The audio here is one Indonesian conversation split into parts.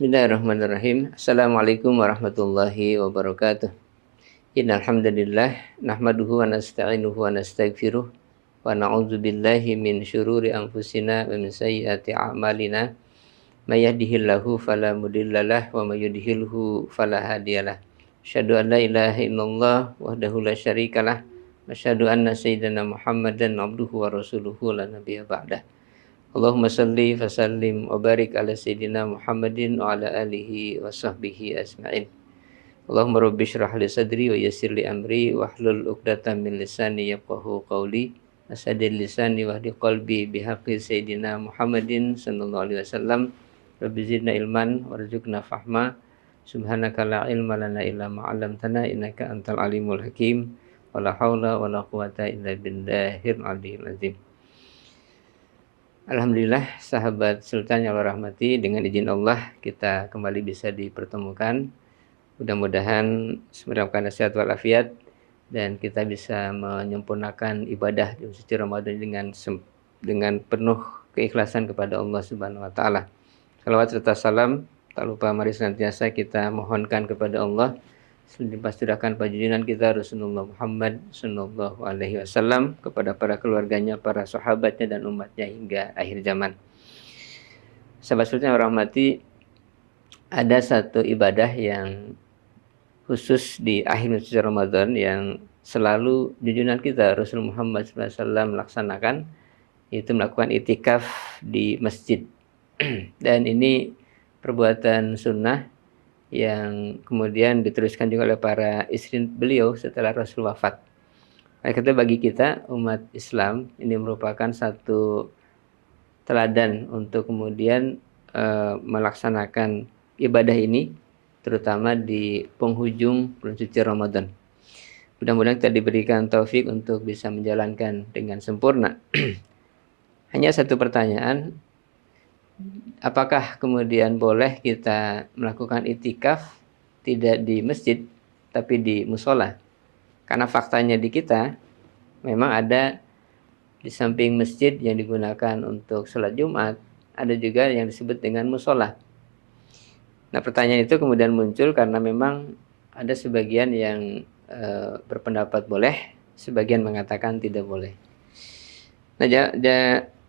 Bismillahirrahmanirrahim. Assalamualaikum warahmatullahi wabarakatuh. Innal hamdalillah nahmaduhu wa nasta'inuhu wa nastaghfiruh wa na'udzu billahi min syururi anfusina wa min sayyiati a'malina. May yahdihillahu fala mudhillalah wa may yudhlilhu fala hadiyalah. Asyhadu an la ilaha illallah wahdahu la syarikalah wa asyhadu anna sayyidina Muhammadan abduhu wa rasuluhu la nabiyya ba'dah. Allahumma salli wa sallim wa barik ala sayyidina Muhammadin wa ala alihi wa sahbihi ajma'in. Allahumma rabbi shrah li sadri wa yassir li amri wa hlul 'uqdatam min lisani yafqahu qawli. Asadil lisani wa hdi qalbi bihaqqi sayyidina Muhammadin sallallahu alaihi wasallam. Rabbi zidna ilman warzuqna fahma. Subhanaka la ilma lana illa ma 'allamtana innaka antal alimul hakim. Wala haula wala quwata illa billahil aliyyil azim. Alhamdulillah sahabat Sultan yang Allah rahmati, dengan izin Allah kita kembali bisa dipertemukan. Mudah-mudahan dalam sehat walafiat dan kita bisa menyempurnakan ibadah di suci Ramadan dengan penuh keikhlasan kepada Allah Subhanahu wa taala. Salawat serta salam tak lupa mari senantiasa kita mohonkan kepada Allah, dipasturahkan junjungan kita Rasulullah Muhammad sallallahu alaihi wasallam, kepada para keluarganya, para sahabatnya dan umatnya hingga akhir zaman. Sahabat Sultan yang rahmati, ada satu ibadah yang khusus di akhir suci Ramadan yang selalu junjungan kita Rasul Muhammad sallallahu alaihi wasallam laksanakan, yaitu melakukan itikaf di masjid. Dan ini perbuatan sunnah yang kemudian diteruskan juga oleh para istri beliau setelah Rasul wafat. Nah, bagi kita umat Islam ini merupakan satu teladan untuk kemudian melaksanakan ibadah ini, terutama di penghujung bulan suci Ramadan. Mudah-mudahan kita diberikan taufik untuk bisa menjalankan dengan sempurna. Hanya satu pertanyaan, apakah kemudian boleh kita melakukan itikaf tidak di masjid tapi di musola? Karena faktanya di kita memang ada di samping masjid yang digunakan untuk sholat Jumat, ada juga yang disebut dengan musola. Nah, pertanyaan itu kemudian muncul karena memang ada sebagian yang berpendapat boleh, sebagian mengatakan tidak boleh. Nah,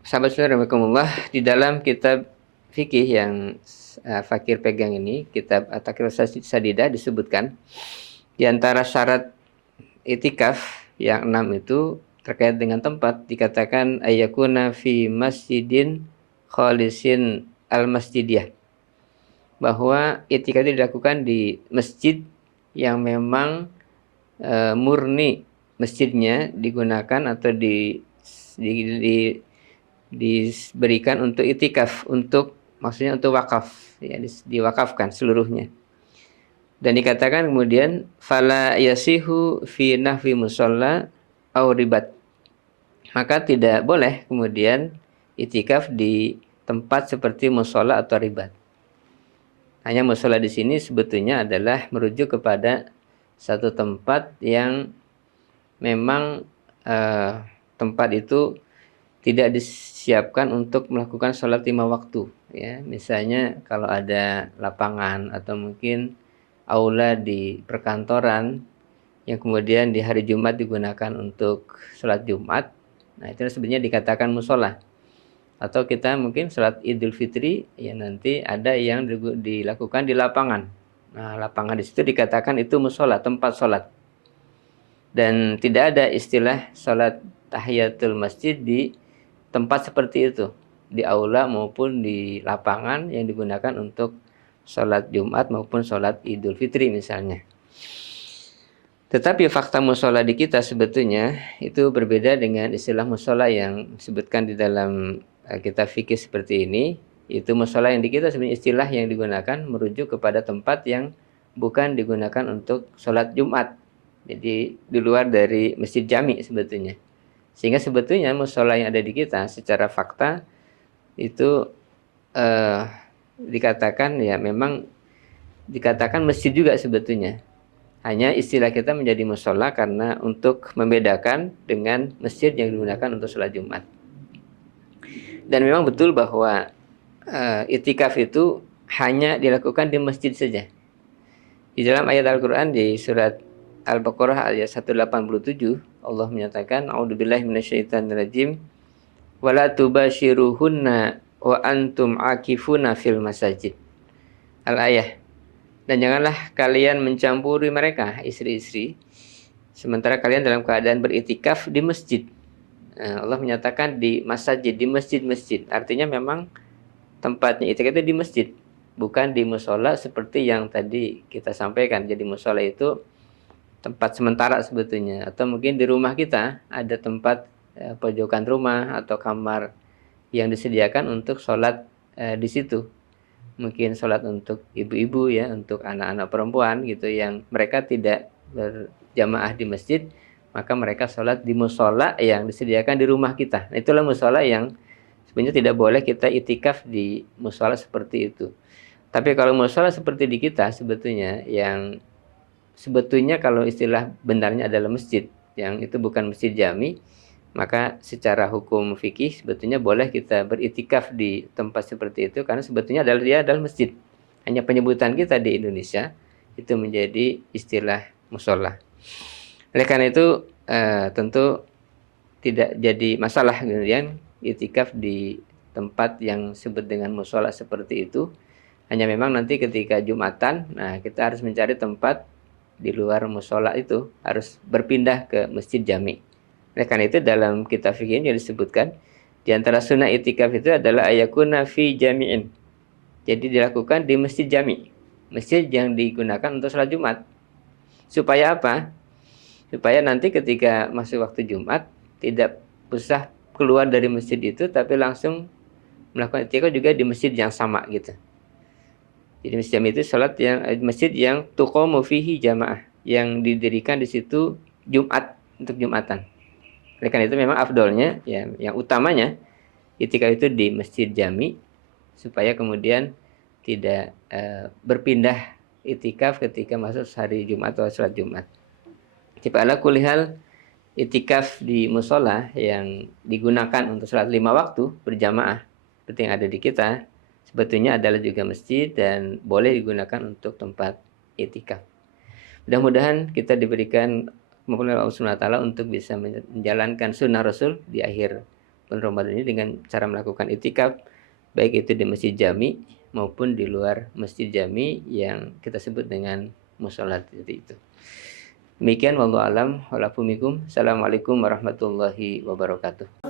sahabat saudara, di dalam kitab fikih yang Fakir pegang ini, kitab At-Taqrir Sadidah, disebutkan di antara syarat itikaf yang 6 itu terkait dengan tempat, dikatakan ayyakuna fi masjidin khalisin al-masjidiyah, bahwa itikaf itu dilakukan di masjid yang memang murni masjidnya digunakan atau diberikan untuk itikaf, maksudnya untuk wakaf, ya, diwakafkan seluruhnya. Dan dikatakan kemudian fala yasihu fi nahwi musalla au ribat, maka tidak boleh kemudian itikaf di tempat seperti musalla atau ribat. Hanya musalla di sini sebetulnya adalah merujuk kepada satu tempat yang memang tempat itu tidak disiapkan untuk melakukan sholat 5 waktu, ya. Misalnya kalau ada lapangan atau mungkin aula di perkantoran yang kemudian di hari Jumat digunakan untuk sholat Jumat, nah itu sebenarnya dikatakan musola. Atau kita mungkin sholat Idul Fitri, ya nanti ada yang dilakukan di lapangan. Nah, lapangan di situ dikatakan itu musola, tempat sholat. Dan tidak ada istilah sholat tahiyatul masjid di tempat seperti itu, di aula maupun di lapangan yang digunakan untuk sholat Jumat maupun sholat Idul Fitri misalnya. Tetapi fakta musola di kita sebetulnya itu berbeda dengan istilah musola yang disebutkan di dalam kitab fikih seperti ini. Itu musola yang di kita sebenarnya istilah yang digunakan merujuk kepada tempat yang bukan digunakan untuk sholat Jumat. Jadi di luar dari masjid jami sebetulnya. Sehingga sebetulnya musola yang ada di kita secara fakta itu dikatakan, ya memang dikatakan masjid juga sebetulnya. Hanya istilah kita menjadi musola karena untuk membedakan dengan masjid yang digunakan untuk sholat Jumat. Dan memang betul bahwa itikaf itu hanya dilakukan di masjid saja. Di dalam ayat Al-Quran di surat Al-Baqarah ayat 187, Allah menyatakan, A'udzubillahi minasyaitonirrajim, wala tubashiruhunna wa antum akifuna fil masajid. Al-ayah. Dan janganlah kalian mencampuri mereka, istri-istri, sementara kalian dalam keadaan beritikaf di masjid. Allah menyatakan di masjid, di masjid-masjid. Artinya memang tempatnya itikaf itu di masjid, bukan di musola seperti yang tadi kita sampaikan. Jadi musola itu tempat sementara sebetulnya, atau mungkin di rumah kita ada tempat pojokan rumah atau kamar yang disediakan untuk sholat di situ. Mungkin sholat untuk ibu-ibu ya, untuk anak-anak perempuan gitu yang mereka tidak berjamaah di masjid, maka mereka sholat di musola yang disediakan di rumah kita. Nah, itulah musola yang sebenarnya tidak boleh kita itikaf di musola seperti itu. Tapi kalau musola seperti di kita sebetulnya yang sebetulnya kalau istilah benarnya adalah masjid, yang itu bukan masjid jami, maka secara hukum fikih sebetulnya boleh kita beritikaf di tempat seperti itu karena sebetulnya dia adalah masjid. Hanya penyebutan kita di Indonesia itu menjadi istilah musola. Oleh karena itu tentu tidak jadi masalah kemudian itikaf di tempat yang disebut dengan musola seperti itu. Hanya memang nanti ketika Jumatan, nah kita harus mencari tempat di luar musola itu, harus berpindah ke masjid jami. Oleh karena itu dalam kitab fikih ini disebutkan di antara sunnah itikaf itu adalah ayakuna fi jami'in. Jadi dilakukan di masjid jami, masjid yang digunakan untuk sholat Jumat. Supaya apa? Supaya nanti ketika masuk waktu Jumat tidak usah keluar dari masjid itu, tapi langsung melakukan itikaf juga di masjid yang sama gitu. Jadi masjid jami itu sholat yang masjid yang tuqamu fihi jamaah, yang didirikan di situ Jumat untuk Jumatan. Oleh karena itu memang afdolnya ya, yang utamanya itikaf itu di masjid jami supaya kemudian tidak berpindah itikaf ketika masuk hari Jumat atau sholat Jumat. Jika ala kulihal itikaf di musola yang digunakan untuk sholat 5 waktu berjamaah seperti yang ada di kita sebetulnya adalah juga masjid dan boleh digunakan untuk tempat itikaf. Mudah-mudahan kita diberikan kemampuan Allah Subhanahu wa taala untuk bisa menjalankan sunnah Rasul di akhir bulan Ramadan ini dengan cara melakukan itikaf baik itu di masjid jami maupun di luar masjid jami yang kita sebut dengan musola seperti itu. Demikian wallahu alam walakum. Assalamualaikum warahmatullahi wabarakatuh.